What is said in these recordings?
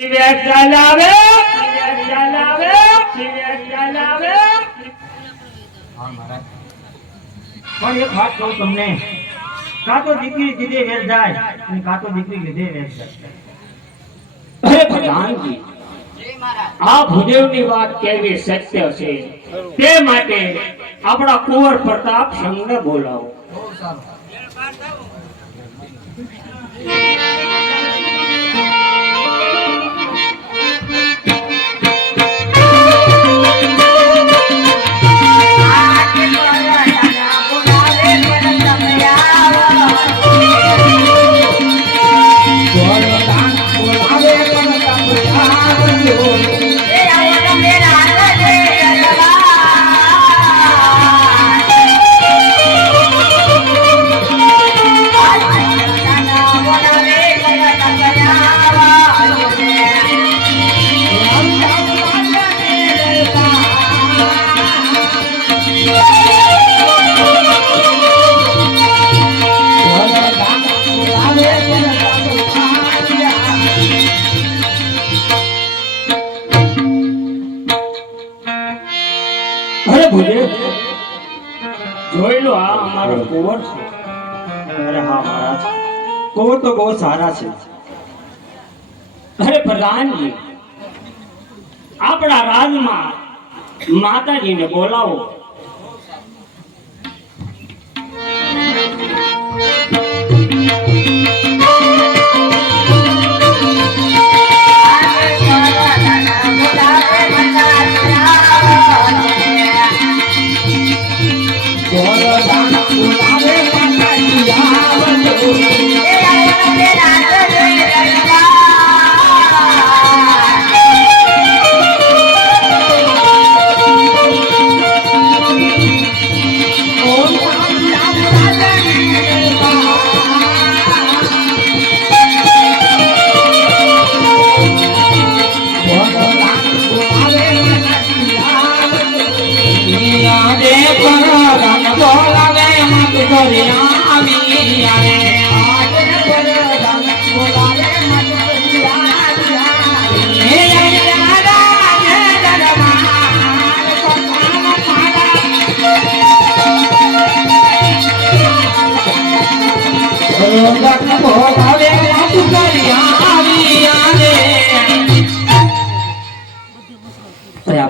ચલાવે પણ એક વાત કહું તમને, કાં તો દીકરી દીધે વેર જાય અને કાં તો દીકરી લીધે વેર જાય. અરે પ્રધાનજી, આ ભુદેવની વાત કેવી સત્ય છે, તે માટે આપણા કુંવર પ્રતાપ સંઘને બોલાવો. જોઈ લો, આ અમારો કુંવર છે. અરે હા મહારાજ, કુંવર તો બહુ સારા છે. અરે પ્રધાનજી, આપણા રાજમાં માતાજીને બોલાવો.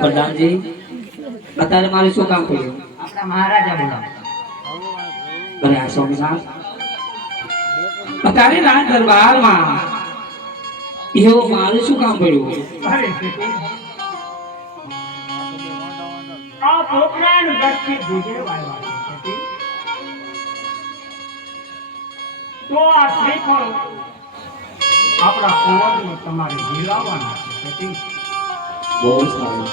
પ્રધાનજી, અત્યારે મારે શું કામ કર્યું? આપણા મહારાજા બોલાવો. અરે આ સોમનાથ, અત્યારે રાજ દરબારમાં એવું મારે શું કામ કર્યું? અરે આ પોકરાણ ગઢથી ભુદેવ આવ્યા છે. તો આ શ્રીફળ આપણા કુંવરને તમારે જીલાવવાના છે. બહુ સારું.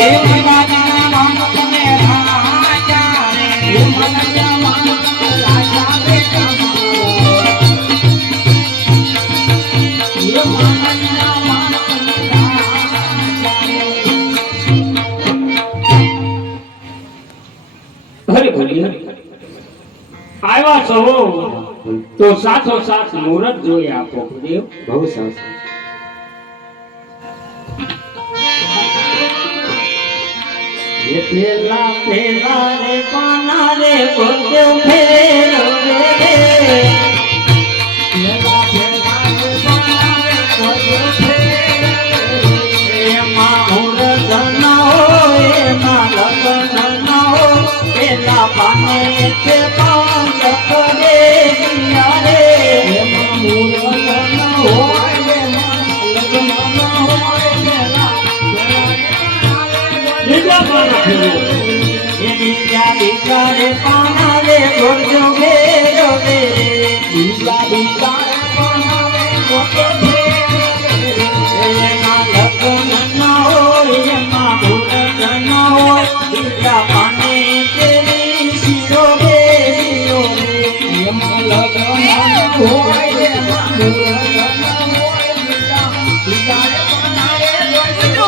Yeah. છો તો સાથોસાથ મુહૂર્ત જોઈ આપો ભુદેવ. બહુ સરસ. એ પેલા પેલા રે પાના રે ગોતો ફેરો રે પેલા પેલા રે પાના રે ગોતો ફેરો એમાં મુરત ના હોય એમાં લગ્ન ના હોય પેલા પાને તે પાંચ કરે રે એમાં મુરત ના હોય એમાં લગ્ન ના હોય પેલા બીજા પાના ફેરવો. બીજા બીજા રે પાના રે ગોરજો ફેરો રે બીજા બીજા રે પાના રે ગોરજો ફેરો રે એમાં લગ્ન ના હોય એમાં મુરત ના હોય બીજા પાને તેરી શિરો રે એમાં લગ્ન ના હોય એમાં મુરત ના હોય બીજા રે પાના રે ગોરજો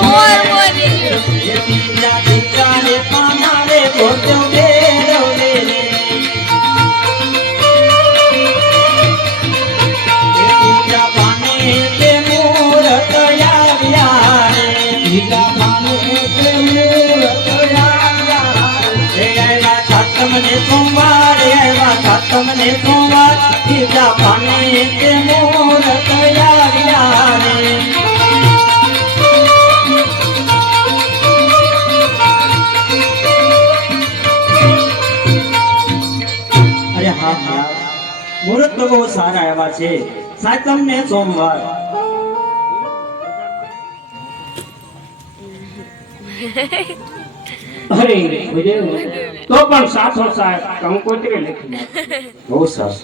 બીજા બીજા રે પાના રે ગોરજો ફેરો રે બીજા પાને તે મુરત આવ્યા રે બીજા પાને તે મુરત આવ્યા રે આવ્યા સાતમ ને સોમવાર આવ્યા સાતમ ને સોમવાર બીજા પાને તે મુરત આવ્યા રે અરે હા હા મુહૂર્ત તો બહુ સારા એવા છે સાતમ ને સોમવાર અરે ભુદેવ તો પણ સાથોસાથ કંકોત્રી લખી નાખો. બહુ સરસ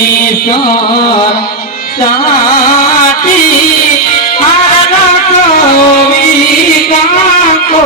એકેશ્વર સાથી આરણા કોવી ગાકો